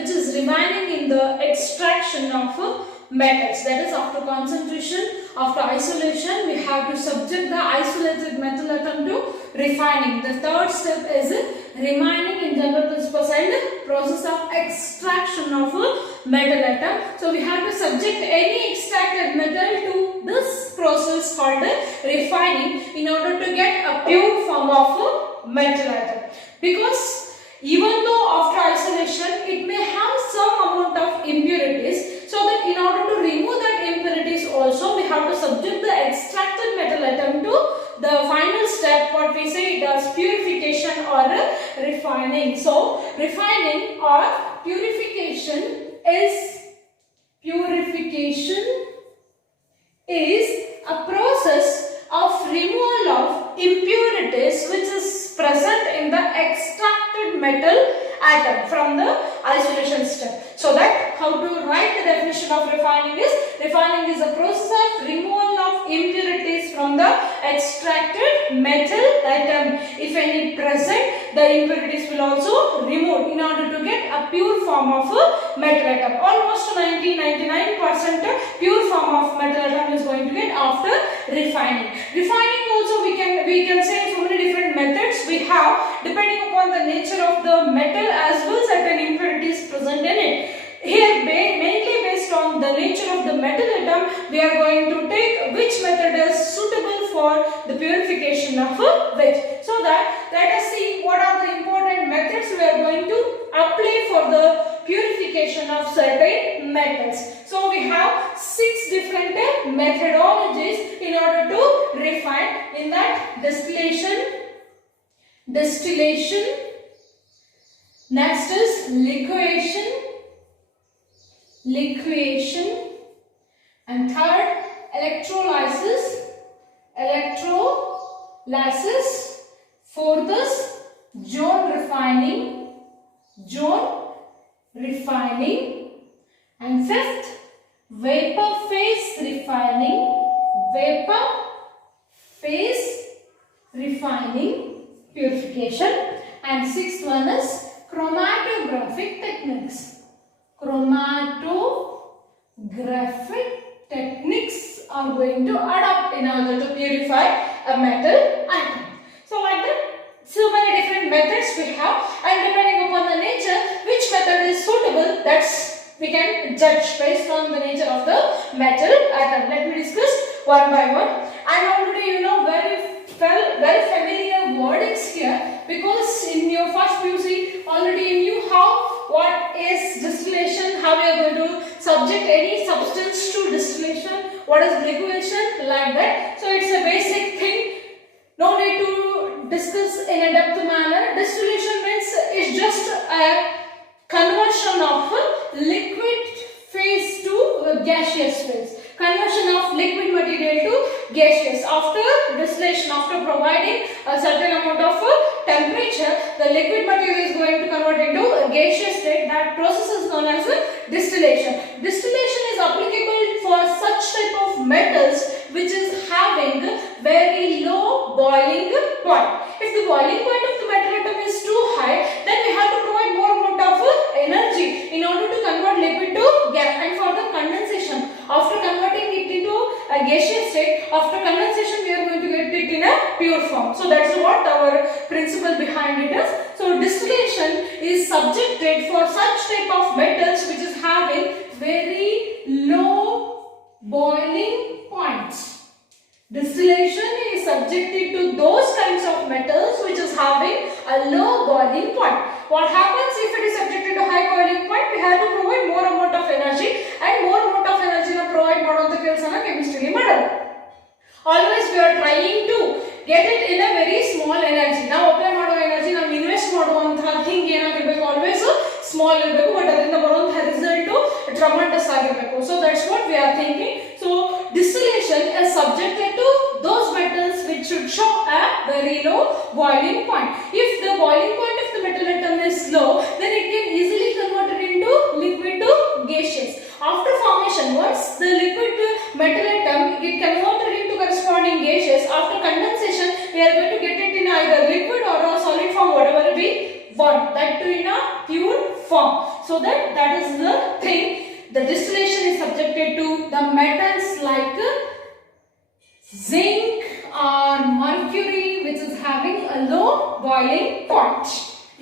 which is remaining in the extraction of metals. That is, after concentration, after isolation, we have to subject the isolated metal atom to refining. The third step is remaining in general principles and process of extraction of metal atom. So we have to subject any extracted metal to this process called refining in order to get a pure form of metal atom. Because even though after isolation it may have some amount of impurities, so that in order to remove that impurities also we have to subject the extracted metal atom to the final step, what we say it as purification or refining. So refining or purification is a process of removal of impurities which is present in the extracted metal atom from the isolation step. So that how to write the definition of refining is a process of removal of impurities from the extracted metal atom. If any present, the impurities will also remove in order to get a pure form of metal atom. Almost 99% pure form of metal atom is going to get after refining. Refining also we can say so many different methods we have depending upon the nature of the metal as well as certain impurities present in it. Here mainly based on the nature of the metal atom, we are going to take which method is suitable for the purification of which. So that let us see what are the important methods we are going to apply for the purification of certain metals. So we have 6 different methodologies in order to refine. In that, distillation, next is liquefaction, and third electrolysis, fourth is zone refining, and fifth vapor phase refining purification, and sixth one is chromatographic are going to adopt in order to purify a metal atom. So like that, so many different methods we have, and depending upon the nature which method is suitable, that's we can judge based on the nature of the metal atom. Let me discuss one by one. And already very familiar wordings here, because in your first PUC already you knew what is distillation, how we are going to subject any substance to distillation, what is liquefaction, like that. So it's a basic thing, no need to discuss in a depth manner. Distillation means it's just a conversion of liquid phase to gaseous phase. Conversion of liquid material to gaseous. After distillation, after providing a certain amount of temperature, the liquid material is going to convert into a gaseous state. That process is known as distillation. Distillation is applicable for such type of metals which is having very low boiling point. If the boiling point of the metal atom is too high, then we have to provide more amount of energy in order to convert liquid to gas. And for the condensation, after converting it into a gaseous state, after condensation we are going to get it in a pure form. So that's what our principle behind it is. So distillation is subjected for such type of metals which is having very low boiling points. Distillation is subjected to those kinds of metals which is having a low boiling point. What happens if it is subjected to high boiling point? We have to provide more amount of energy, and more amount of energy na provide ಮಾಡೋದು ಕೆಲಸನ chemistry ಮಾಡಲ್ಲ. Always we are trying to get it in a very small energy. ನಾವು apply ಮಾಡೋ energy ನಾವು invest ಮಾಡುವಂತಹ thing ಏನಾಗಿರಬೇಕು, always small ಇರಬೇಕು, but ಅದರಿಂದ ಬರುವಂತಹ ರಿಸಲ್ಟ್ ಟ್ರಮೆಂಡಸ್ ಆಗಿರಬೇಕು. So that's what we are thinking. So distillation is subjected to those metals which should show a very low boiling point. If the boiling point of the metal atom is low, then it can easily convert it into liquid to gaseous. After formation, once the liquid metal atom get converted into corresponding gaseous, after condensation we are going to get it in either liquid or a solid form, whatever we want, that too in a pure form. So that is the thing. The distillation is subjected to the metals like zinc or mercury, which is having a low boiling point.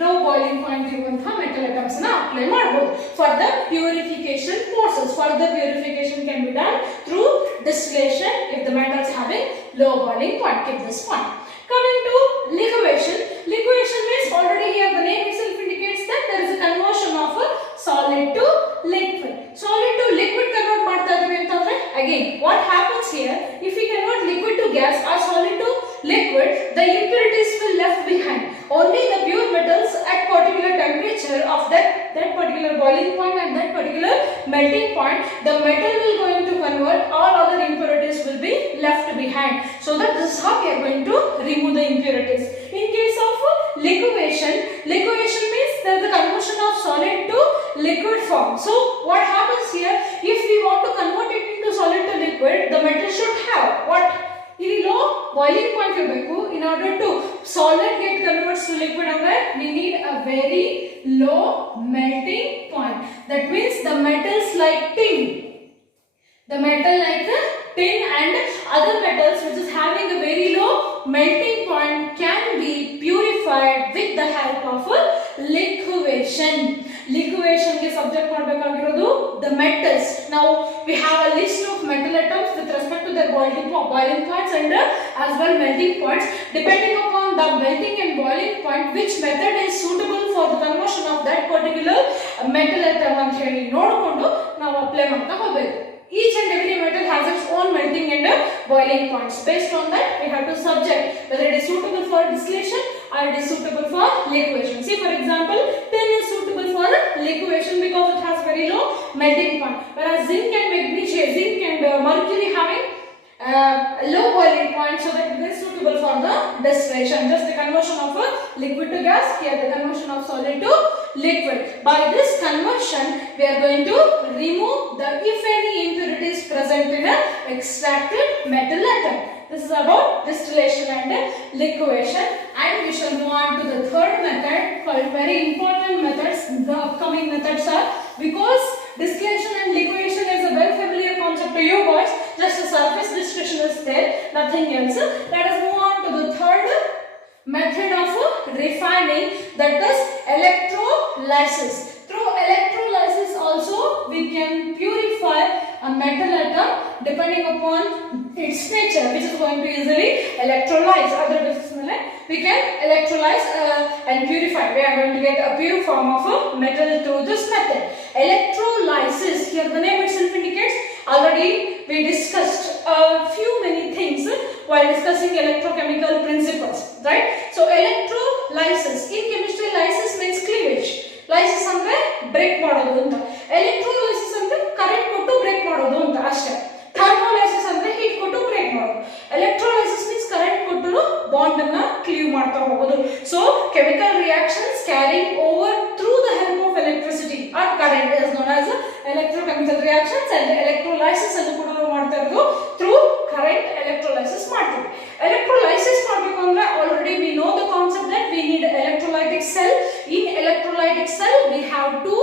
Low boiling point ಇರುವಂತಹ metal atoms na apply ಮಾಡಬಹುದು. For the purification process, further purification can be done through distillation if the metals having low boiling point. Keep this point. Coming to liquefaction. Liquefaction means already here the name itself indicates that there is a conversion of a solid to liquid. Solid to liquid convert ಮಾಡ್ತಾ ಇದೀವಿ ಅಂತಂದ್ರೆ again what happens here, if we convert liquid to gas or solid to liquid, the impurities will left behind. Only the pure metals at particular temperature of that particular boiling point and that particular melting point, the metal will going to convert, all other impurities will be left behind. So that this is how we are going to remove the impurities. In case of liquefaction, liquefaction means there is the conversion of solid to liquid form. So what happens here, if we want to convert it into solid to liquid, the metal should have what? ಇಲ್ಲಿ low boiling point ಇರಬೇಕು. In order to solid get converts to liquid ಅಂದ್ರೆ we need a very low melting point. That means the metals like tin, the metal like tin and other metals which is having a very low melting point can be purified with the help of liquefaction. Liquefaction ke subject ಮಾಡಬೇಕಾಗಿರೋದು the metals. Now we have a list of metal atoms with respect to their boiling points and as well melting points. Depending upon the melting and boiling point, which method is suitable for the conversion of that particular metal atom ಅಂತ ಹೇಳಿ ನೋಡಿಕೊಂಡು ನಾವು apply ಮಾಡ್ತಾ ಹೋಗಬೇಕು. Each and every metal has its own melting and boiling points. Based on that, we have to subject whether it is suitable for distillation or it is suitable for liquefaction. See, for example, tin is suitable for liquefaction because it has very low melting point, whereas zinc and mercury having low boiling point, so that it is suitable for the distillation. Just the conversion of a liquid to gas, here the conversion of solid to liquid. By this conversion, we are going to remove the if any impurities present in a extracted metal atom. This is about distillation and liquefaction, and we shall move on to the third method called very important methods. The upcoming methods are, because distillation and liquefaction is a very familiar concept to you boys, just a surface discussion is there, nothing else. Let us move on to the third method of refining, that is electrolysis. Through electrolysis also we can purify a metal atom depending upon its nature, which is going to easily electrolyze. Other basis we can electrolyze and purify. We are going to get a pure form of a metal through this method. Electrolysis, here the name itself indicates, already we discussed many things while discussing electrochemical principles, right? So electrolysis, in chemistry lysis means cleavage. Lysis ಅಂದ್ರೆ break ಮಾಡೋದು ಅಂತ, electrolysis ಅಂದ್ರೆ current ಕೊಟ್ಟು break ಮಾಡೋದು ಅಂತ ಅಷ್ಟೇ. ಥರ್ಮೋಲೈಸಿಸ್ ಅಂದ್ರೆ heat ಕೊಟ್ಟು ಬ್ರೇಕ್ ಮಾಡೋದು. ಎಲೆಕ್ಟ್ರೋಲೈಸಿಸ್ ಮೀನ್ಸ್ ಕರೆಂಟ್ ಕೊಟ್ಟು ಬಾಂಡ್ ಅನ್ನ ಕ್ಲೀವ್ ಮಾಡ್ತಾ ಹೋಗೋದು. So chemical reactions carrying over through the help of electricity or current is known as electrochemical reactions, and electrolysis ಅನ್ನು ಕೂಡ ನಾವು ಮಾಡ್ತಾ ಇರೋದು ಥ್ರೂ ಕರೆಂಟ್ ಎಲೆಕ್ಟ್ರೋಲೈಸಿಸ್ ಮಾಡ್ತೀವಿ. ಎಲೆಕ್ಟ್ರೋಲೈಸಿಸ್ ಮಾಡಬೇಕು ಅಂದ್ರೆ already we know the concept that we need electrolytic cell. In electrolytic cell we have two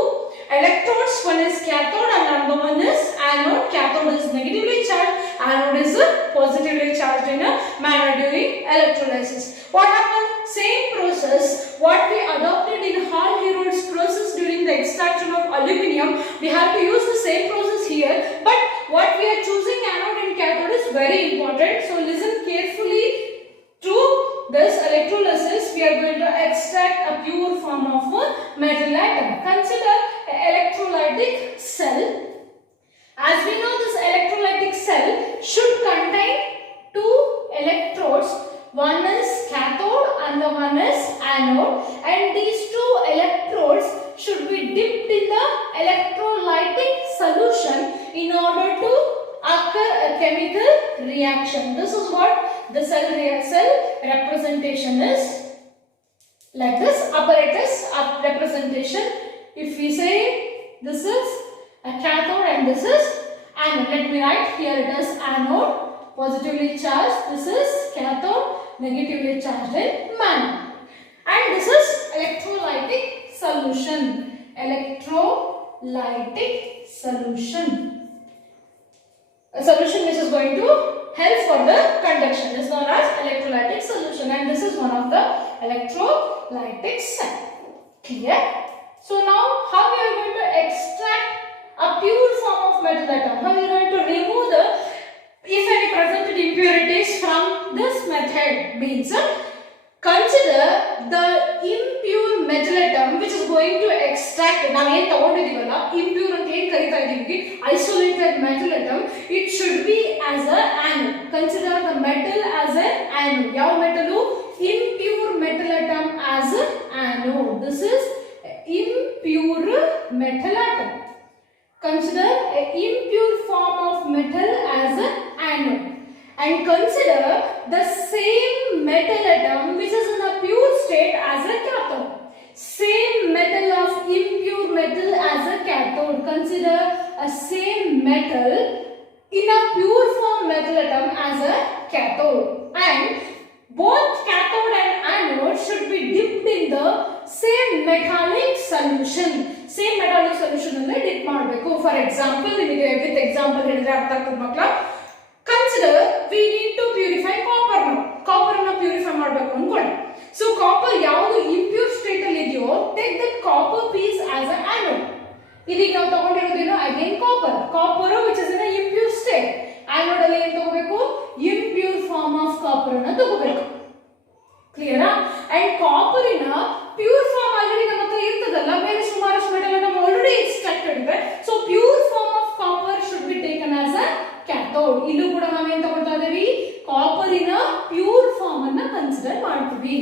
electrodes, one is cathode and another one is anode. Cathode is negatively charged, anode is positively charged in a manner during electrolysis. What happens? Same process what we adopted in Hall-Herold's process during the extraction of aluminum, we have to use the same process here, but what we are choosing anode and cathode is very important. So listen carefully to this electrolysis. We are going to extract a pure form of a metal atom. Consider an electrolytic cell. As we know, this electrolytic cell should contain two electrodes. One is cathode and the one is anode, and these two electrodes should be dipped in the electrolytic solution in order to occur a chemical reaction. This is what the cell representation is. Like this apparatus representation, if we say this is a cathode and this is anode, let me write here, it is anode positively charged, this is cathode negatively charged in manner, and this is electrolytic solution. electrolytic solution. A solution which is going to help for the conduction is known as electrolytic solution, and this is one of the electrolytic cell. Clear? So now how we are going to extract a pure form of metal atom? How we are going to remove the if any presented impurities from this method means consider the impure metal atom which is going to extract. Now ಏನು ತಗೊಂಡಿದೀವಲ್ಲ impure ಅಂತ ಏನು ಕರೀತಾ ಇದೀವಿ, isolated metal atom, it should be as a anode. Consider the metal as an anode. ಯಾವ metal? Impure metal atom as an anode. This is impure metal atom. Consider a impure form of metal as an anode, and consider the same metal atom which is in a pure state as a cathode. Same metal of impure metal as a cathode. Consider a same metal in a pure form metal atom as a cathode, and both cathode and anode should be dipped in the same metallic solution. Same metallic solution alle dip ಮಾಡಬೇಕು. For example, ನಿಮಗೆ with example ಹೇಳಿದ್ರೆ ಅರ್ಥ ಆಗ್ತದೆ ಮಕ್ಕಳ. Consider we need to purify copper now. Copper ಅನ್ನು purify ಮಾಡಬೇಕು ಅನ್ಕೊಳ್ಳಿ. So copper ಯಾವುದು impure state ಅಲ್ಲಿ ಇದೆಯೋ, take that copper piece as an anode. ಇದೀಗ ನಾವು ತಗೊಂಡಿರೋದೇನು? Again copper which is in a impure state. Anode ಅಲ್ಲಿ ಏನು ತಗೋಬೇಕು? Impure form of copper ಅನ್ನು ತಗೋಬೇಕು. Clear? And copper in a pure form already ನಮ್ಮ ಹತ್ರ ಇರ್ತದಲ್ಲ, ಬೇರೆ ಸುಮಾರಷ್ಟು ಮೆಟಲ್ ಅನ್ನು ಆಲ್ರೆಡಿ ಎಕ್ಸ್ಟ್ರಾಕ್ಟೆಡ್ ಇದೆ. So pure form of copper should be taken as a cathode. ಇಲ್ಲೂ ಕೂಡ ನಾವು ಏನು ತಗೊಳ್ತಾ ಇದೀವಿ? Copper in a pure form ಅನ್ನು ಕನ್ಸಿಡರ್ ಮಾಡ್ತೀವಿ.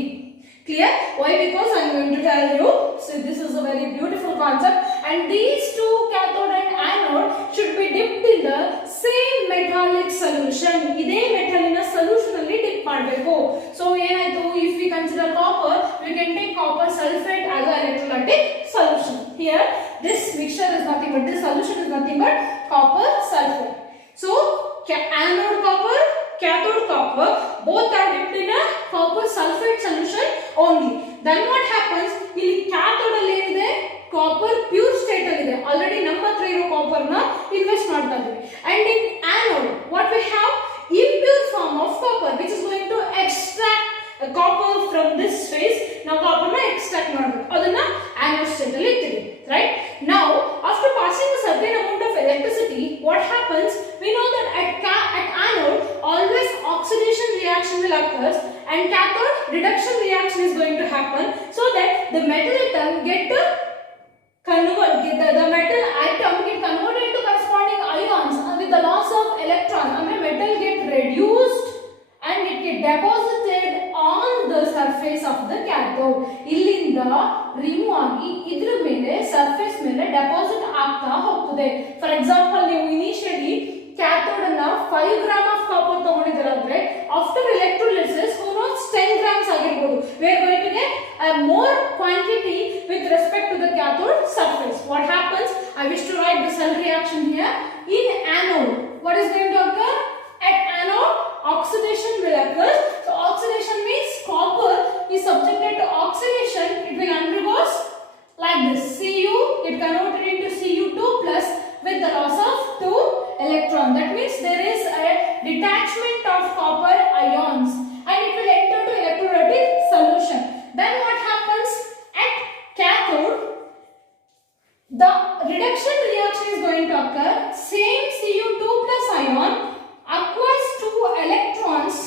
Clear? Why? Because I am going to tell you. So this is a very beautiful concept, and these two, cathode and anode, should be dipped in the same metallic solution. Ide metallic solution alli dip ಮಾಡಬೇಕು. So ಏನಾಯ್ತು? If we consider copper, we can take copper sulfate as an electrolytic solution. Here this mixture is nothing but, this solution is nothing but copper sulfate. So anode copper, cathode copper, both are dipped in a copper sulfate solution only. Then what happens? ಇಲ್ಲಿ cathode ಅಲ್ಲಿ ಏನಿದೆ? Copper pure state ಅಲ್ಲಿ ಇದೆ. Already ನಮ್ಮ ಹತ್ರ ಇರೋ copper ನ invest ಮಾಡ್ತಾ ಇದ್ದೀವಿ. And in anode, what we have? Impure form of copper which is going to extract copper from this phase. ನಾವು copper ನ extract ಮಾಡಬೇಕು. ಅದನ್ನ anode state ಅಲ್ಲಿ ಇಟ್ಟಿದ್ದೀವಿ. Right? Now, after passing a certain amount of electricity, what happens? We know that at anode, always oxidation reaction will occur, and cathode reduction reaction is going to happen, so that the metal atom get converted. The metal atom get converted into corresponding ions with the loss of electron. I mean, metal get reduced and it get deposited on the surface of the cathode. ಇಲ್ಲಿಂದ remove ಆಗಿ ಇದ್ರ ಮೇಲೆ surface ಮೇಲೆ deposit ಆಗ್ತಾ ಹೋಗ್ತದೆ. For example, ನೀವು initially cathode ಅನ್ನ 5 gram of copper ತಗೊಂಡಿದ್ದೀರಾದ್ರೆ after electrolysis who knows 10 grams ಆಗಿರಬಹುದು. We are going to get a more quantity with respect to the cathode surface. What happens? I wish to write the cell reaction here. In anode, what is going to occur? At anode, oxidation will occur. So oxidation means copper is subjected to oxidation. It will undergo like this. Cu get converted into Cu2 plus with the loss of 2 electron. That means there is a detachment of copper ions and it will enter to electrolytic solution. Then what happens? At cathode, the reduction reaction is going to occur. Same Cu2 plus ion acquires 2 electrons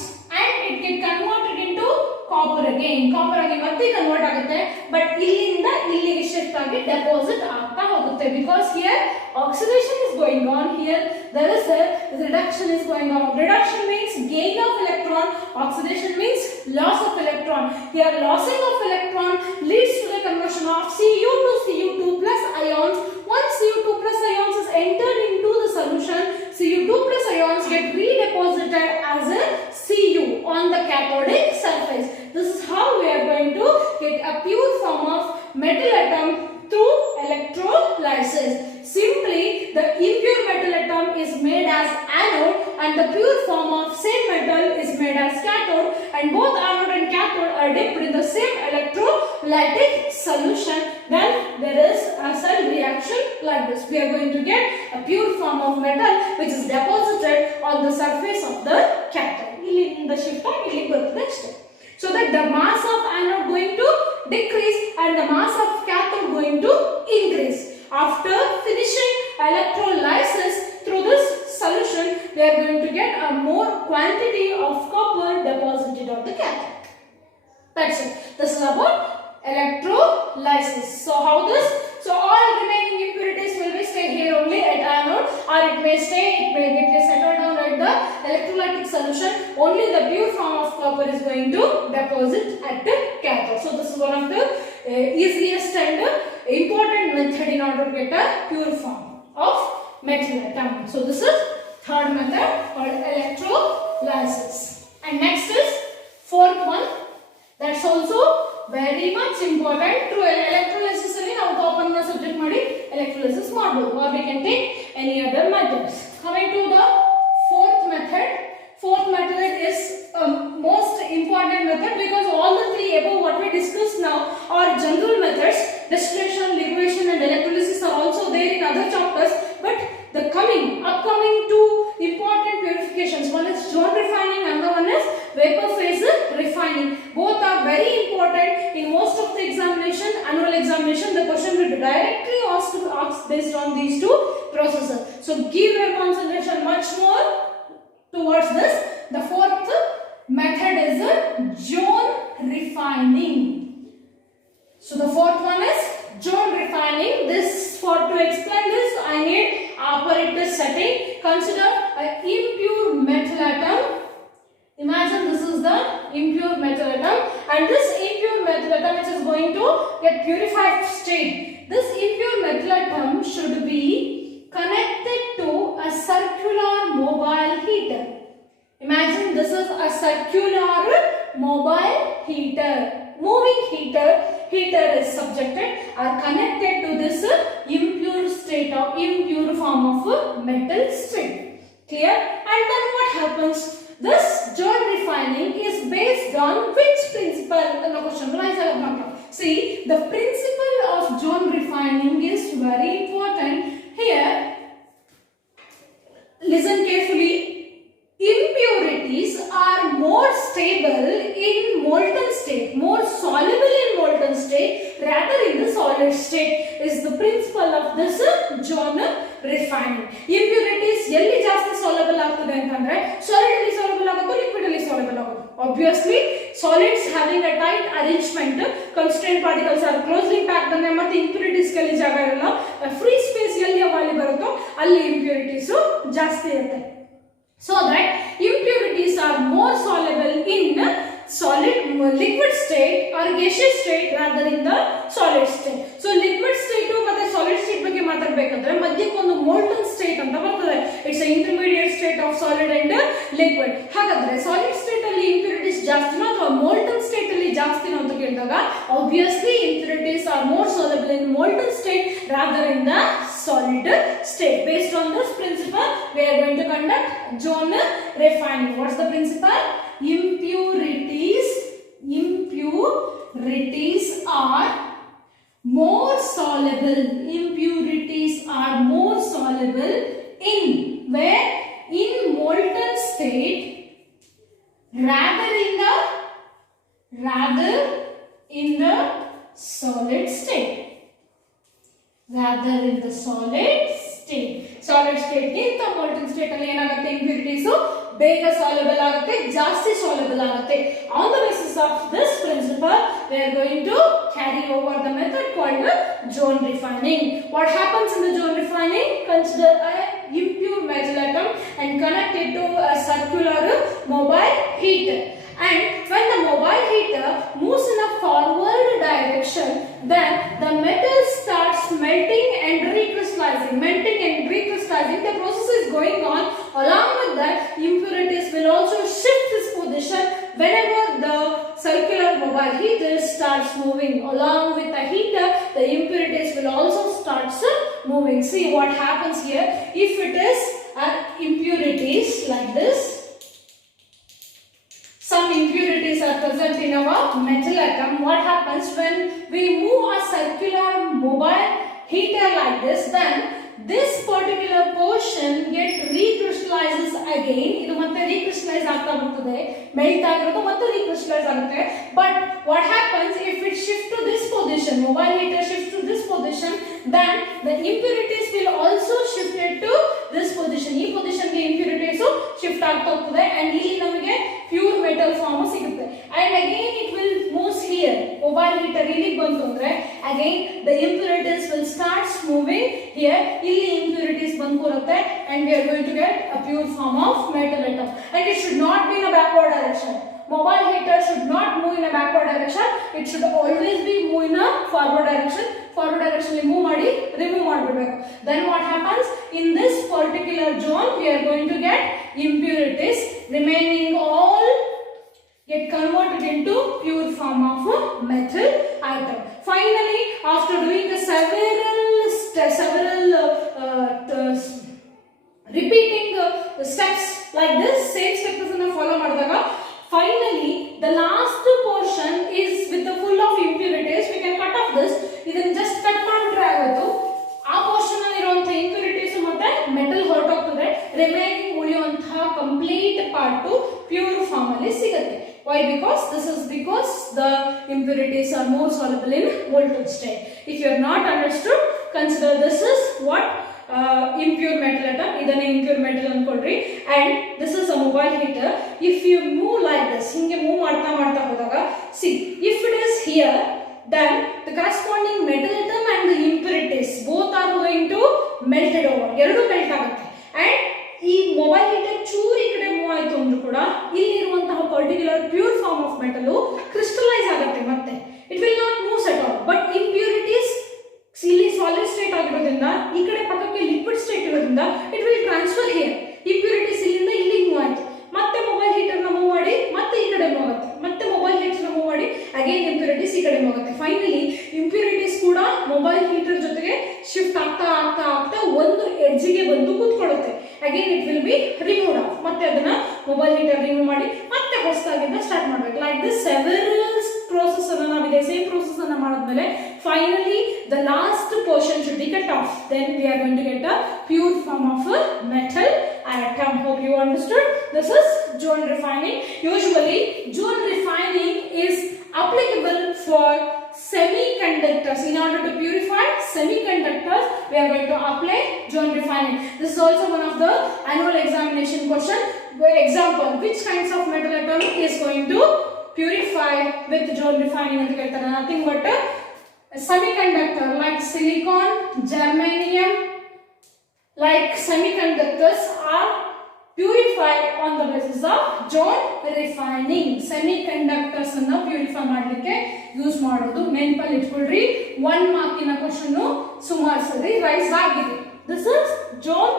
and it get converted into copper again. Copper ಆಗಿ ಮತ್ತೆ convert ಆಗುತ್ತೆ, but ಇಲ್ಲಿಂದ ಇಲ್ಲಿಗೆ shift ಆಗಿ deposit ಆಗ್ತಾ ಹೋಗುತ್ತೆ. Because here oxidation is going on, here there is a reduction is going on. Reduction means gain of electron, oxidation means loss of electron. Here lossing of electron leads to the conversion of Cu to Cu2 plus ions. Once Cu2 plus ions is entered into the solution, Cu2 plus ions get redeposited as a Cu on the cathodic surface. This is how we are going to get a pure form of metal atom through electrolysis. Simply, the impure metal atom is made as anode and the pure form of same metal is made as cathode, and both anode and cathode are dipped in the same electrolytic solution. Then there is a cell reaction like this. We are going to get a pure form of metal which is deposited on the surface of the cathode. In the shift so that the mass of anode going to decrease and the mass of cathode going to increase. After finishing electrolysis through this solution, we are going to get a more quantity of copper deposited on the cathode. That's it. This is about electrolysis. So how this? So all remaining impurities will be stay here only at anode, or it may get settled down at the electrolytic solution. Only the pure form of copper is going to deposit at the cathode. So this is one of the easiest and important method in order to get a pure form of metal atom. So this is third method called electrolysis. And next is fourth one. That's also very much important. Through electrolysis alli ನಾವು copper na subject ಮಾಡಿ electrolysis ಮಾಡಬಹುದು, or we can take any other methods. Coming to the fourth method. Fourth method is most important method because all the three above what we discussed now are general methods. Distillation, liquefaction and electrolysis are also there in other chapters, but the upcoming two important purifications, one is zone refining and the one is vapor phase refining. Both are very important in most of the examination, annual examination. The question will be directly asked based on these two processes. So give your concentration much more towards this. The fourth method is zone refining. So the fourth one is zone refining. To explain this, I need apparatus setting. Consider an impure metal atom. Imagine this is the impure metal atom, and this impure metal atom which is going to get purified state. This impure metal atom should be connected to a circular mobile heater. Imagine this is a circular mobile heater. Moving heater is subjected or connected to this impure form of metal string. Clear? And then what happens? This zone refining is based on which principle? The question see, the principle of zone refining is very important. Here, listen carefully. Impurities are more stable in molten state, more soluble in molten state rather in the solid state is the principle of this zone refining. Impurities ಎಲ್ಲಿ ಜಾಸ್ತಿ soluble ಆಗ್ತದೆ ಅಂತಂದ್ರೆ solid ಅಲ್ಲಿ soluble ಆಗೋದು, liquid ಅಲ್ಲಿ soluble ಆಗೋದು. Obviously solids having a tight arrangement, constrained particles are closely packed ಅಂದ್ರೆ ಮತ್ತೆ impurities ಗೆ ಜಾಗ ಇರಲ್ಲ. Free space ಎಲ್ಲಿ ಅವೈಲೇಬಲ್ ಬರುತ್ತೋ ಅಲ್ಲಿ impurities ಜಾಸ್ತಿ ಇರುತ್ತೆ. So that impurities are more soluble in liquid state or gaseous state rather in the solid state. So liquid state ಮತ್ತೆ solid state ಬಗ್ಗೆ ಮಾತಾಡಬೇಕಂದ್ರೆ ಮಧ್ಯಕ್ಕೆ ಒಂದು molten state ಅಂತ ಬರ್ತದೆ. It's an intermediate state of solid and liquid. ಹಾಗಾದ್ರೆ solid state ಅಲ್ಲಿ impurities ಜಾಸ್ತಿನೋ ಅಥವಾ molten state ಅಲ್ಲಿ ಜಾಸ್ತಿನೋ ಅಂತ ಕೇಳಿದಾಗ obviously impurities are more soluble in molten state rather in the solid state. Based on this principle, we are going to conduct zone refining. What's the principle? Impurities are more soluble. Impurities are more soluble in where? In molten state rather in the solid state. Rather in the solid state. Solid state ಗಿಂತ molten state ಅಲ್ಲಿ ಏನಾಗುತ್ತೆ? Impurities ಬೇಗ soluble ಆಗುತ್ತೆ, ಜಾಸ್ತಿ soluble ಆಗುತ್ತೆ. On the basis of this principle, we are going to carry over the method called zone refining. What happens in the zone refining? Consider an impure metal atom and connect it to a circular mobile heater. And when the mobile heater moves in a forward direction, then the metal starts melting and recrystallizing. The process is going on. Along with that, impurities will also shift its position whenever the circular mobile heater starts moving. Along with the heater, the impurities will also start moving. See what happens here. If it is impurities like this, some impurities are present in our metal atom. What happens when we move a circular mobile heater like this, then this particular portion get recrystallizes again. ಇದು ಮತ್ತೆ recrystallize ಆಗ್ತಾ ಹೋಗ್ತದೆ, melt ಆಗಿರೋದು ಮತ್ತೆ recrystallize ಆಗುತ್ತೆ. But what happens if it shift to this position, mobile heater shifts to this position, then the impurities will also shifted to this position. ಈ position ಗೆ impurities shift ಆಗ್ತಾ ಹೋಗ್ತದೆ and ಇಲ್ಲಿ ನಮಗೆ pure metal form ಸಿಗುತ್ತೆ. And again it will moves here. Mobile heater ಇಲ್ಲಿ ಬಂತು ಅಂದ್ರೆ again the impurities will start moving here. ಇಲ್ಲಿ impurities ಬಂದ್ಕೊರುತ್ತೆ and we are going to get a pure form of metal atom. And it should not be in a backward direction. Mobile heater should not move in a backward direction. It should always be move in a forward direction. Forward direction move ಮಾಡಿ remove ಮಾಡಬೇಕು. Then what happens in this particular zone we are going to get impurities remaining all get converted into pure form of a metal atom. Finally, after doing the several repeating steps like this, same steps na follow ಮಾಡಿದಾಗ finally the last portion is with the full of impurities. We can cut off this. ಇದನ್ನ just cut ಮಾಡಿಬಿಟ್ರೆ ಆಗೋದು. ಆ portion ಅಲ್ಲಿ ಇರುವಂತ impurities ಮತ್ತೆ metal ಹೊರಟೋಗ್ತದೆ. remaining ಉಳಿಯುವಂತಹ complete part pure form ಅಲ್ಲಿ ಸಿಗುತ್ತೆ. Why? Because the impurities are more soluble in molten state. If you are not understood, consider this is what impure metal atom. Idane impure metal ankodri. And this is a mobile heater. If you move like this, hinge move ಮಾಡ್ತಾ ಹೋದಾಗ, see, if it is here, then the corresponding metal atom and the impurities both are going to melted over. ಎರಡು melt ಆಗುತ್ತೆ. And ಈ mobile heater ಚೂರು ಈ ಕಡೆ move ಆಯ್ತು ಅಂದ್ರೂ ಕೂಡ ಇಲ್ಲಿರುವಂತಹ particular pure form of metal crystallize ಆಗುತ್ತೆ. ಮತ್ತೆ it will not moves at all. But impurities ಇಲ್ಲಿ ಸಾಲಿಡ್ ಸ್ಟೇಟ್ ಆಗಿರೋದ್ರಿಂದ ಈ ಕಡೆ ಪಕ್ಕಕ್ಕೆ ಲಿಕ್ವಿಡ್ ಸ್ಟೇಟ್ ಇರೋದ್ರಿಂದ it will transfer here. Impurities ಇಲ್ಲಿಂದ ಇಲ್ಲಿಗೆ ಮೂವ್ ಆಯ್ತು, ಮತ್ತೆ ಮೊಬೈಲ್ ಹೀಟರ್ ನ ಮೂವ್ ಮಾಡಿ ಮತ್ತೆ ಈ ಕಡೆ ಮೂವ್ ಆಗುತ್ತೆ, ಮತ್ತೆ ಮೊಬೈಲ್ ಹೀಟರ್ ನ ಮೂವ್ ಮಾಡಿ ಅಗೇನ್ ಇಂಪ್ಯೂರಿಟೀಸ್ ಈ ಕಡೆ ಮೂವ್ ಆಗುತ್ತೆ. ಫೈನಲಿ ಇಂಪ್ಯೂರಿಟೀಸ್ ಕೂಡ ಮೊಬೈಲ್ ಹೀಟರ್ ಜೊತೆಗೆ ಶಿಫ್ಟ್ ಆಗ್ತಾ ಆಗ್ತಾ ಆಗ್ತಾ ಒಂದು ಎಡ್ಜಿಗೆ ಬಂದು ಕೂತ್ಕೊಳ್ಳುತ್ತೆ. Again it will be remove off. ಮತ್ತೆ ಅದನ್ನ ಮೊಬೈಲ್ ಹೀಟರ್ ರಿಮೂವ್ ಮಾಡಿ ಮತ್ತೆ ಹೊಸದಾಗಿಂದ ಸ್ಟಾರ್ಟ್ ಮಾಡಬೇಕು. ಲೈಕ್ ದಿಸ್ ಸೆವೆರಲ್ ಪ್ರೋಸೆಸ್ ಅನ್ನ ನಾವಿದೆ ಸೇಮ್ ಪ್ರೋಸೆಸ್ ಅನ್ನ ಮಾಡಿದ್ಮೇಲೆ finally the last portion should be cut off. Then we are going to get a pure form of a metal atom. Hope you understood. This is zone refining. Usually zone refining is applicable for semiconductors. In order to purify semiconductors, we are going to apply zone refining. This is also one of the annual examination question. Example, which kinds of metal atom is going to purify with zone refining anta keltare. Nothing but a semiconductor like silicon, germanium, like semiconductors are purified on the basis of zone refining. Semiconductors ಅನ್ನು purify ಮಾಡಲಿಕ್ಕೆ use ಮಾಡೋದು. ನೆನಪಲ್ಲಿ ಇಟ್ಕೊಳ್ಳ್ರಿ, 1 ಮಾರ್ಕಿನ question ಸುಮಾರು ಸರಿ rice ಆಗಿದೆ. This is zone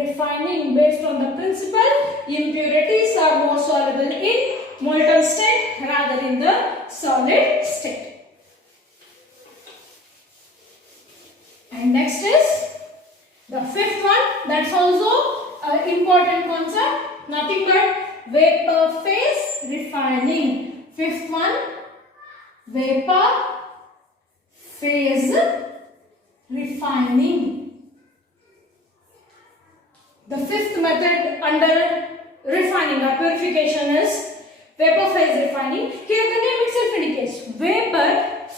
refining based on the principle impurities are more soluble in molten state rather in the solid state. And next is the fifth one. That's also an important concept. Nothing but vapor phase refining. Fifth one, vapor phase refining. The fifth method under refining or purification is vapor phase refining. Here the name itself indicates vapor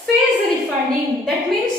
phase refining. That means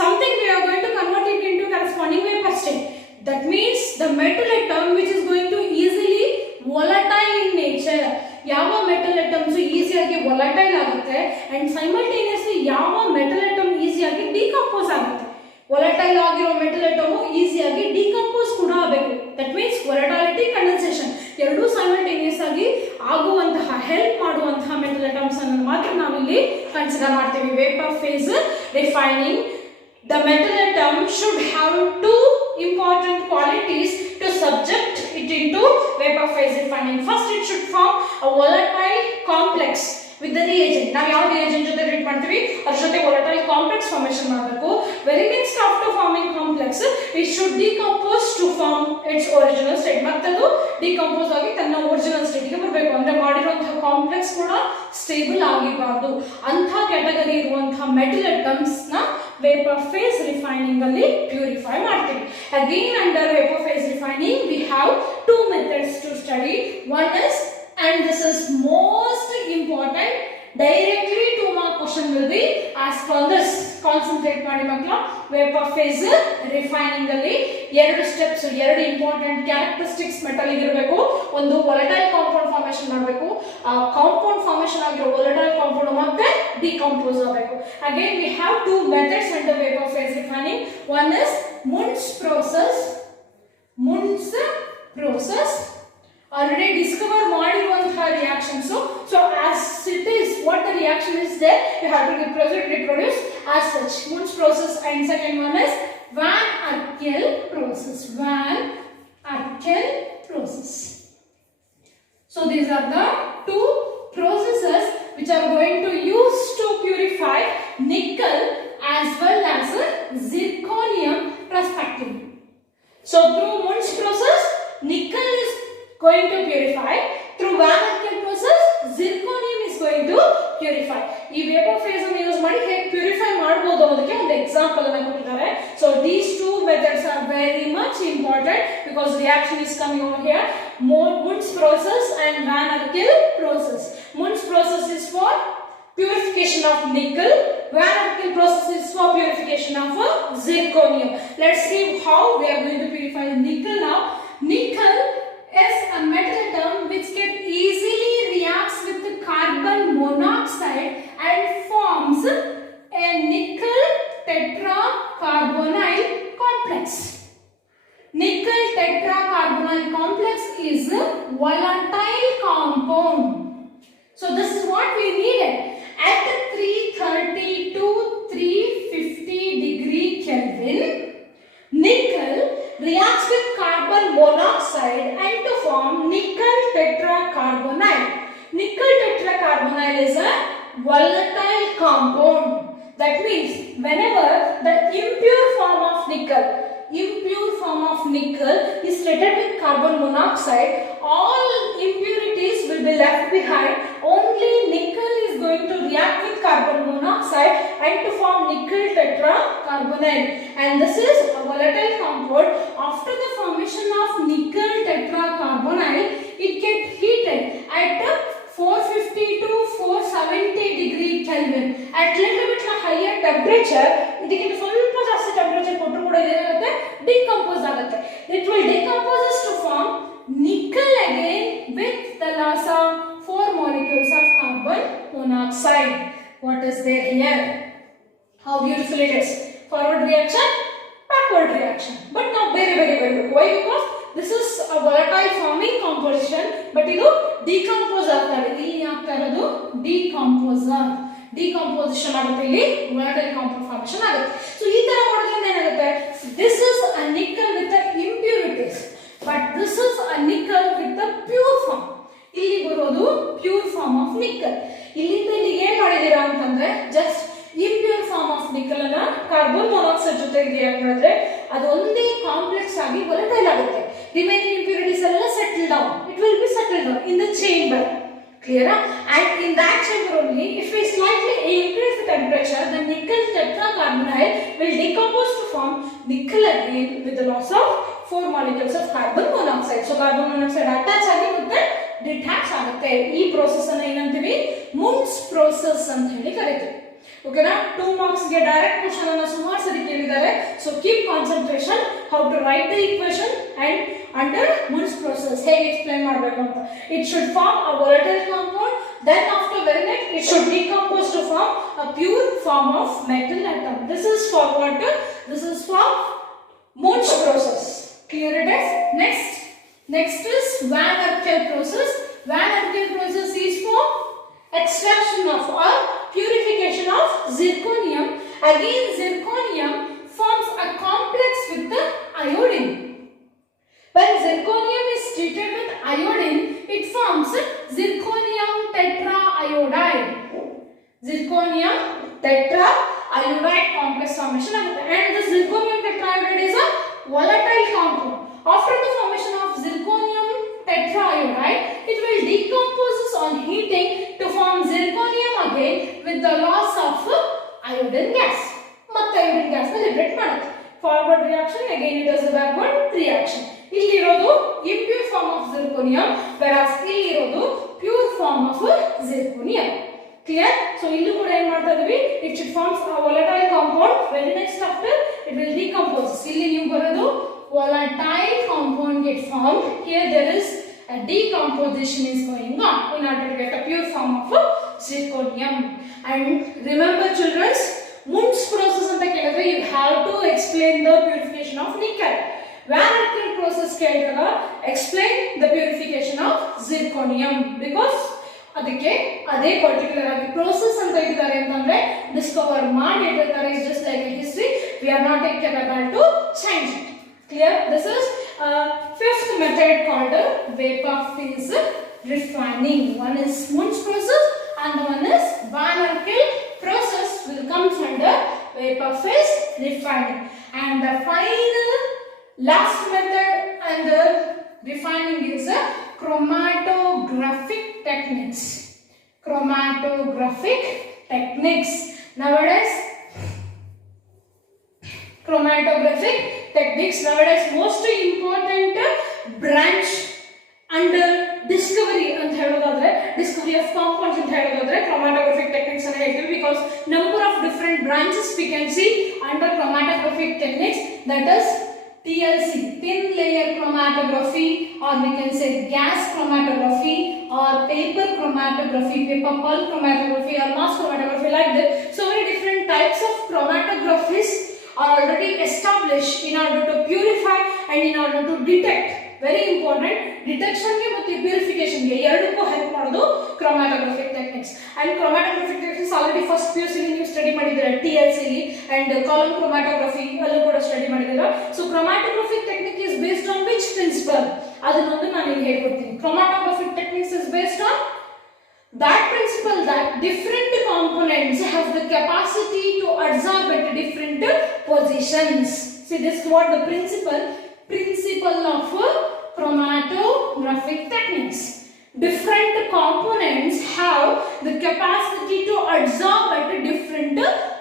something we are going to convert it into corresponding vapor state. That means the metal atom which is going to easily volatile in nature. ಯಾವ metal atoms ಈಸಿಯಾಗಿ volatile ಆಗುತ್ತೆ and simultaneously ಯಾವ metal atom ಈಸಿಯಾಗಿ decompose ಆಗುತ್ತೆ. volatile ಆಗಿರೋ metal atom ಈಸಿಯಾಗಿ decompose ಕೂಡ ಆಗಬೇಕು. That means volatility, condensation ಎರಡೂ simultaneous ಆಗಿ ಆಗುವಂತಹ ಹೆಲ್ಪ್ ಮಾಡುವಂತಹ metal atoms ಅನ್ನು ಮಾತ್ರ ನಾವು ಇಲ್ಲಿ ಕನ್ಸಿಡರ್ ಮಾಡ್ತೀವಿ. vapor phase refining. The metal atom should have two important qualities to subject it into vapor phase refining. First, it should form a volatile complex with the reagent. Now, ಯಾವ reagent ಜೊತೆ treat ಮಾಡ್ತೀವಿ ಅದರ ಜೊತೆ volatile complex formation ಮಾಡಬೇಕು. Very next, after forming complex, it should decompose to form its original state. ಮತ್ತೆ ಅದು decompose ಆಗಿ ತನ್ನ original state ಗೆ ಬರಬೇಕು. ಅಂದ್ರೆ ಮಾಡಿರುವಂತಹ ಕಾಂಪ್ಲೆಕ್ಸ್ ಕೂಡ ಸ್ಟೇಬಲ್ ಆಗಿರಬಾರದು. ಅಂಥ ಕ್ಯಾಟಗರಿ ಇರುವಂತಹ ಮೆಟಲ್ ಅಟಮ್ಸ್ ನ vapor phase refining alli purify ಮಾಡ್ತೀವಿ. Again under vapor phase refining we have two methods to study. One is, and this is most important, directly 2 mark question will be asked on this. Concentrate ಮಾಡಿ ಮಕ್ಕಳ. Vapor phase refining ಅಲ್ಲಿ ಎರಡು steps, ಎರಡು important characteristics metal ಇರಬೇಕು. ಒಂದು volatile compound formation ಮಾಡಬೇಕು. Compound formation ಆಗಿರೋ volatile compound ಮತ್ತೆ decompose ಆಗಬೇಕು. Again we have two methods under vapor phase refining. One is Munds process. Munds process already discover ಮಾಡಿರುವಂತಹ reactions. So as it is, what the reaction is there, you have to reproduce as such. Munds process, and second one is Van Arkel process. Van Arkel process. So these are the two processes which are going to use to purify nickel as well as zirconium respectively. So through Munds process, nickel is going to purify. Through Van Arkel process, zirconium is going to purify. ಈ vapour face ಅನ್ನು use ಮಾಡಿ ಹೇಗೆ purify ಮಾಡಬಹುದು ಅದಕ್ಕೆ ಒಂದು example ಅನ್ನು ಕೊಟ್ಟಿದ್ದಾರೆ. So these two methods are very much important because reaction is coming over here. Munds process and Van Arkel process. Munds process is for purification of nickel. Van Arkel process is for purification of zirconium. Let's see how we are going to purify nickel now. Nickel is a metal atom which can easily reacts with the carbon monoxide and forms a nickel tetracarbonyl complex. Nickel tetracarbonyl complex is a volatile compound. So this is what we needed. At 330 to 350 degree Kelvin, nickel reacts with carbon monoxide and to form nickel tetracarbonyl. Nickel tetracarbonyl is a volatile compound. That means whenever the impure form of nickel is treated with carbon monoxide, all impurities will be left behind. Only nickel is going to react with carbon monoxide and to form nickel tetracarbonyl. And this is a volatile compound. After the formation of nickel tetracarbonyl, it gets heated at 450 to 470 degree Kelvin. At little bit higher temperature, ಇದಕ್ಕೆ ಸ್ವಲ್ಪ ಜಾಸ್ತಿ temperature ಕೊಟ್ಟರು ಕೂಡ ಏನಾಗುತ್ತೆ, decompose ಆಗುತ್ತೆ. It will decompose to form nickel again with the loss of 4 molecules of carbon monoxide. What is there here? How beautiful it is. Forward reaction, backward reaction. But now very why? Because this is a volatile forming composition, but ಇದು decompose ಆಗ್ತಾ ಇದೆ. ಇಲ್ಲಿ ಆಗ್ತಾ ಇರೋದು decomposition ಆಗುತ್ತೆ, ಇಲ್ಲಿ volatile compound formation ಆಗುತ್ತೆ. So ಈ ತರ ಮಾಡೋದ್ರಿಂದ ಏನಾಗುತ್ತೆ, this is a nickel with the impurities, but this is a nickel with the pure form. ಇಲ್ಲಿ ಬರೋದು ಪ್ಯೂರ್ ಫಾರ್ಮ್ ಆಫ್ ನಿಕ್ಕಲ್. ಇಲ್ಲಿಂದ ಇಲ್ಲಿಗೆ ಏನು ಮಾಡಿದೀರಾ ಅಂತಂದ್ರೆ, just impure form of nickel ಅನ್ನ ಕಾರ್ಬನ್ ಮೊನಾಕ್ಸೈಡ್ ಜೊತೆ ರಿಯಾಕ್ಟ್ ಮಾಡಿದ್ರೆ ಅದು ಒಂದೇ ಕಾಂಪ್ಲೆಕ್ಸ್ ಆಗಿ volatile ಆಗುತ್ತೆ. ರಿಮೈನಿಂಗ್ impurities ಎಲ್ಲ settle down. It will be settled down in the chamber. Clear? And in that chamber only, if we slightly increase the temperature, the nickel tetracarbonyl will decompose to form nickel again with the loss of 4 molecules of carbon monoxide. So carbon monoxide attach ಆಗಿ ಮತ್ತೆ detach ಆಗುತ್ತೆ. ಈ process ಅನ್ನು ಏನಂತೀವಿ, Munds process ಅಂತ ಹೇಳಿ ಕರೀತೀವಿ. Okay na, 2 marks ಗೆ direct question ಅನ್ನು ಸುಮಾರು ಸರಿ ಕೇಳಿದ್ದಾರೆ. So keep concentration how to write the equation and under Munds process ಹೇಗೆ explain ಮಾಡಬೇಕು ಅಂತ. It should form a volatile compound, then after very next it should decompose to form a pure form of metal atom. This is for what? This is for Munds process. Clear it is? Next is Van Arkel process. Van Arkel process is for extraction of or purification of zirconium. Again zirconium forms a complex with the iodine. When zirconium is treated with iodine, it forms zirconium tetraiodide. Zirconium tetraiodide complex formation agutte. And the zirconium tetraiodide is a volatile compound. After the formation of zirconium tetraiodide, it will decompose on heating to form zirconium again with the loss of iodine gas. ಮತ್ತೆ iodine gas ನ liberate ಮಾಡುತ್ತೆ. Forward reaction again it does the backward reaction. ಇಲ್ಲಿರೋದು impure form of zirconium, whereas ಇಲ್ಲಿರೋದು pure form of zirconium. Clear? So ಇಲ್ಲೂ ಕೂಡ ಏನ್ ಮಾಡ್ತಾ ಇದೀವಿ, it should forms a volatile compound. Very next after it will decompose. ಇಲ್ಲಿ ನೀವು ಬರೋದು volatile compound get formed. Here there is a decomposition is going on in order to get a pure form of zirconium. And remember children, Munds process anta kelidre you have to explain the purification of nickel. Van Arkel process kelidra explain the purification of zirconium, because ಅದಕ್ಕೆ ಅದೇ particular ಆಗಿ process ಅಂತ ಇಟ್ಟಿದ್ದಾರೆ ಅಂತಂದ್ರೆ Discover ಮಾಡಿ ಇಟ್ಟಿದ್ದಾರೆ. Is just like A history, we are not capable to change it. Clear? This is fifth method called vapor phase refining. One is Munds process and the one is Van Arkel process will comes under vapor phase refining. And the final last method under refining is chromatographic techniques. Chromatographic techniques. Nowadays, chromatographic techniques nowadays most important branch under discovery ಅಂತ ಹೇಳೋದಾದ್ರೆ, discovery of compounds ಅಂತ ಹೇಳೋದಾದ್ರೆ chromatographic techniques ಅಂತ ಹೇಳ್ತೀವಿ. Because number of different branches we can see under chromatographic techniques, that is TLC, thin layer chromatography, or we can say gas chromatography, or paper chromatography, paper pulp chromatography, or mass chromatography, like that. So many different types of chromatographies are already established in order to purify and in order to detect. Very important, detection ಗೆ ಮತ್ತು purification ಗೆ ಎರಡಕ್ಕೂ help ಮಾಡೋದು chromatographic techniques. And chromatographic techniques already first PUC ಲಿ ನೀವು study ಮಾಡಿದ್ದೀರಾ TLC ಲಿ, and column chromatography ಅಲ್ಲೂ ಕೂಡ ಸ್ಟಡಿ ಮಾಡಿದ್ದೀರಾ. So chromatographic technique is based on which principle? ಅದನ್ನೊಂದು ನಾನು ಇಲ್ಲಿ ಹೇಳ್ಕೊಡ್ತೀನಿ. Chromatographic techniques is based on that principle that different components have the capacity to absorb at different positions. See, this is what the principle of chromatographic techniques. Different components have the capacity to absorb at different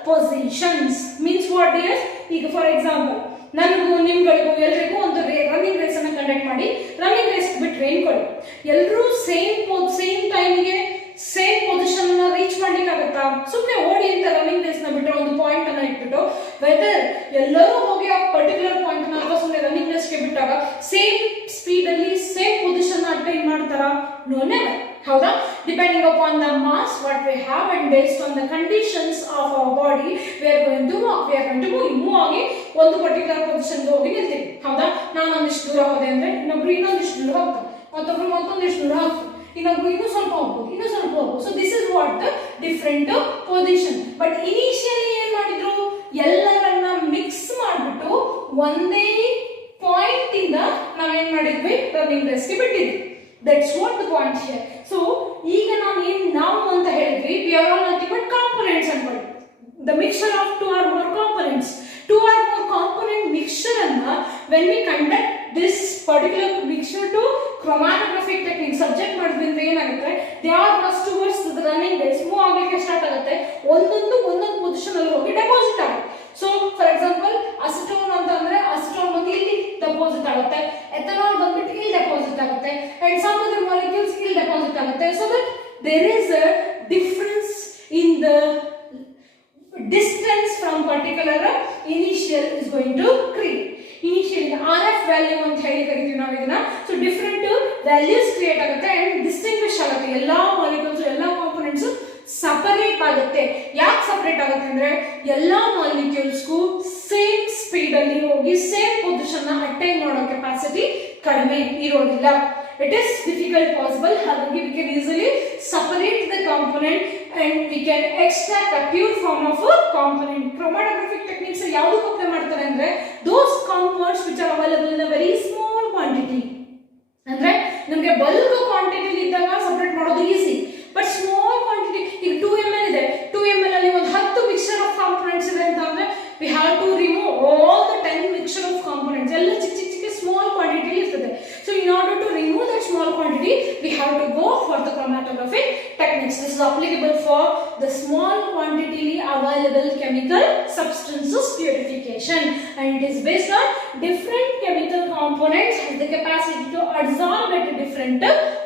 positions. Means what is? ಈಗ for example, ನನಗೂ ನಿಮ್ಗಳಿಗೂ ಎಲ್ರಿಗೂ ಒಂದು running race ಅನ್ನು conduct ಮಾಡಿ, running race ಬಿಟ್ಟು rain ಕೊಡಿ, ಎಲ್ಲರೂ same ಟೈಮ್ಗೆ ಸೇಮ್ ಪೊಸಿಷನ್ ನ ರೀಚ್ ಮಾಡ್ಲಿಕ್ಕೆ ಆಗುತ್ತಾ? ಸುಮ್ಮನೆ ಓಡಿ ಅಂತ ರನ್ನಿಂಗ್ ರೇಸ್ ನ ಬಿಟ್ಟರೆ ಒಂದು ಪಾಯಿಂಟ್ ಅನ್ನ ಇಟ್ಬಿಟ್ಟು ವೆದರ್ ಎಲ್ಲರೂ ಹೋಗಿ ಆ ಪರ್ಟಿಕ್ಯುಲರ್ ಪಾಯಿಂಟ್ ನ ಅಥವಾ ಸುಮ್ಮನೆ ರನ್ನಿಂಗ್ ರೇಸ್ ಗೆ ಬಿಟ್ಟಾಗ ಸೇಮ್ ಸ್ಪೀಡ್ ಅಲ್ಲಿ ಸೇಮ್ ಪೊಸಿಷನ್ ಅಟೈನ್ ಮಾಡ್ತಾರಾ? No, never. ಹೌದಾ? Depending upon the mass what we have and based on the conditions of our body we are going to move ಆಗಿ ಒಂದು ಪರ್ಟಿಕ್ಯುಲರ್ ಪೊಸಿಷನ್ ಗೆ ಹೋಗಿ ನಿಲ್ತೀವಿ. ಹೌದಾ? ನಾನು ಒಂದಿಷ್ಟು ದೂರ ಹೋದೆ ಅಂದ್ರೆ ಇನ್ನೊಬ್ರು ಇನ್ನೊಂದಿಷ್ಟು ದೂರ ಹೋಗ್ತಾರೆ, ಮತ್ತೊಬ್ರು ಮತ್ತೊಂದಿಷ್ಟು ದೂರ ಹೋಗ್ತಾರೆ, ಇನ್ನೊಬ್ರು ಇನ್ನೂ ಸ್ವಲ್ಪ ಹೋಗ್ಬೋದು. So this is what the different position. But initially ಏನ್ ಮಾಡಿದ್ರು, ಎಲ್ಲರನ್ನ ಮಿಕ್ಸ್ ಮಾಡಿಬಿಟ್ಟು ಒಂದೇ ಪಾಯಿಂಟ್ ಇಂದ ನಾವೇನ್ ಮಾಡಿದ್ವಿ, ರನ್ನಿಂಗ್ ರೇಸ್ಗೆ ಬಿಟ್ಟಿದ್ವಿ. That's what the point here. So ಈಗ ನಾವು ಅಂತ ಹೇಳಿದ್ವಿ, we are all nothing but components ಅನ್ಕೊಳ್ಳಿ. The mixture of 2 or more components. 2 or more component mixture ಅನ್ನ when we conduct this particular mixture to chromatographic technique subject ಮಾಡಿದ್ವಿ ಅಂದ್ರೆ ಏನಾಗುತ್ತೆ, they are rushed towards the running race, move ಆಗಲಿಕ್ಕೆ start ಆಗುತ್ತೆ, ಒಂದೊಂದು position ಅಲ್ಲಿ ಹೋಗಿ ಡೆಪಾಸಿಟ್ ಆಗುತ್ತೆ. ಸೊ ಫಾರ್ ಎಕ್ಸಾಂಪಲ್ ಅಸಿಟೋನ್ ಅಂತ ಅಂದ್ರೆ ಅಸಿಟೋನ್ ಬಂದು ಇಲ್ಲಿ ಡೆಪಾಸಿಟ್ ಆಗುತ್ತೆ, ಎಥನಾಲ್ ಬಂದ್ಬಿಟ್ಟು ಇಲ್ಲಿ ಡೆಪಾಸಿಟ್ ಆಗುತ್ತೆ, ಅಂಡ್ ಸಮ್ ಅದರ್ ಮಾಲಿಕ್ಯೂಲ್ಸ್ ಇಲ್ಲಿ ಡೆಪಾಸಿಟ್ ಆಗುತ್ತೆ. So that there is a difference in the distance from particular initial is going to create. Initial RF value ಅಂತ ಹೇಳಿ ಕರಿತೀವಿ ನಾವು ಇದನ್ನ. ಸೊ ಡಿಫರೆಂಟ್ ವ್ಯಾಲ್ಯೂಸ್ ಕ್ರಿಯೇಟ್ ಆಗುತ್ತೆ ಅಂಡ್ ಡಿಸ್ಟಿಂಗ್ವಿಶ್ ಆಗುತ್ತೆ. ಎಲ್ಲಾ ಮಾಲಿಕ್ಯೂಲ್ಸ್ ಎಲ್ಲಾ ಕಾಂಪೊನೆಂಟ್ಸ್ ಸಪರೇಟ್ ಆಗುತ್ತೆ. ಯಾಕೆ ಸಪರೇಟ್ ಆಗುತ್ತೆ ಅಂದ್ರೆ ಎಲ್ಲಾ ಮಾಲಿಕ್ಯೂಲ್ಸ್ಗೂ ಸೇಮ್ ಸ್ಪೀಡ್ ಅಲ್ಲಿ ಹೋಗಿ ಸೇಮ್ ಪೊಸಿಷನ್ ನ ಅಟೈನ್ ಮಾಡೋ ಕೆಪಾಸಿಟಿ ಕಡಿಮೆ ಇರೋದಿಲ್ಲ. It is difficult possible. ಹಾಗಾಗಿ we can easily separate the component and we can extract a pure form of a component. Chromatographic techniques ಯಾವುದು ಅಪ್ಲೈ ಮಾಡ್ತಾರೆ ಅಂದ್ರೆ those compounds which are available in a very small quantity. ಅಂದ್ರೆ ನಮಗೆ bulk quantity ಇದ್ದಾಗ separate ಮಾಡೋದು easy, but small quantity ಈಗ 2 ml ಇದೆ, 2 ml ಅಲ್ಲಿ ಒಂದು 10 ಮಿಕ್ಸ್ಚರ್ ಆಫ್ ಕಾಂಪೊನೆಂಟ್ಸ್ ಇದೆ ಅಂತ ಅಂದ್ರೆ we have to remove all the 10 mixture of components. ಎಲ್ಲ ಚಿಕ್ಕ small quantity ಇರ್ತದೆ. So in order to remove that small quantity we have to go for the chromatographic techniques. This is applicable for the small quantity available chemical substances purification, and it is based on different chemical components has the capacity to adsorb at a different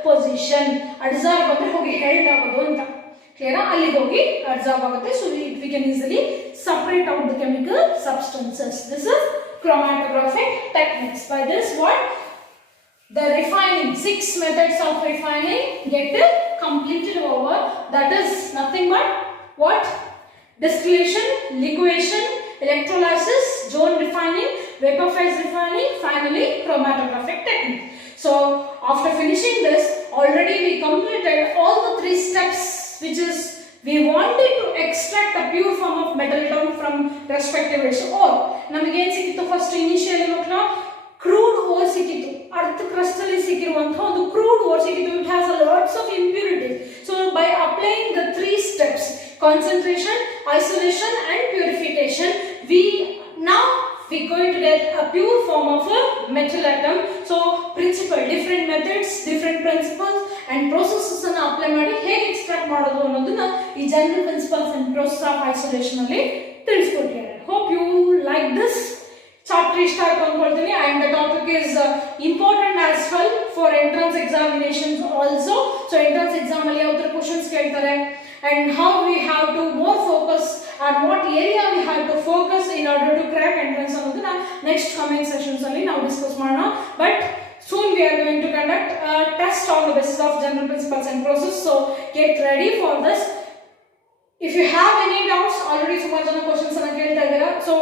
position. Adsorb ಅಂದ್ರೆ ಹೋಗಿ held ಆಗೋದು ಅಂತ clear ಅಲ್ಲಿ ಹೋಗಿ adsorb ಆಗುತ್ತೆ, so we can easily separate out the chemical substances. This is chromatographic techniques. By this what the refining, 6 methods of refining get completed over. That is nothing but what? Distillation, liquefaction, electrolysis, zone refining, vapor phase refining, finally chromatographic technique. So after finishing this, already we completed all the 3 steps, which is we wanted to extract a pure form of metal atom from respective ratio. Or ನಮಗೆ ಏನು ಸಿಕ್ಕಿತ್ತು first initially ನಾವು crude or ಸಿಕ್ಕಿತ್ತು, earth crust ಅಲ್ಲಿ ಸಿಕ್ಕಿರುವಂತಹ ಒಂದು crude or ಸಿಕ್ಕಿತ್ತು. It has a lots of impurities. So by applying the 3 steps concentration, isolation and purification, we going to get a pure form of a metal atom. So principle, different methods, different principles and processes ಅನ್ನು apply ಮಾಡಿ ಹೇಗೆ extract ಮಾಡೋದು ಅನ್ನೋದನ್ನ ಈ general principles and process of isolation ಅಲ್ಲಿ ತಿಳಿಸ್ಕೊಟ್ಟಿದ್ದಾರೆ. Hope you like this chapter ಇಷ್ಟ ಆಯ್ತು ಅನ್ಕೊಳ್ತೀನಿ. And the topic is important as well for entrance examinations also. So entrance exam ಅಲ್ಲಿ ಯಾವ ತರ ಕ್ವಶನ್ಸ್ ಕೇಳ್ತಾರೆ and how we have to more focus on what area we have to focus in order to crack entrance annoduna next coming sessions alli now discuss ಮಾಡೋಣ. But soon we are going to conduct a test on the basis of general principles and process, so get ready for this. If you have any doubts, already so much questions anna kelta idira, so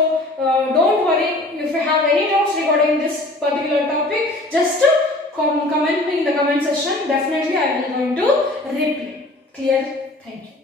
don't worry. If you have any doubts regarding this particular topic, just comment me in the comment section. Definitely I will going to reply. Clear? Thank you.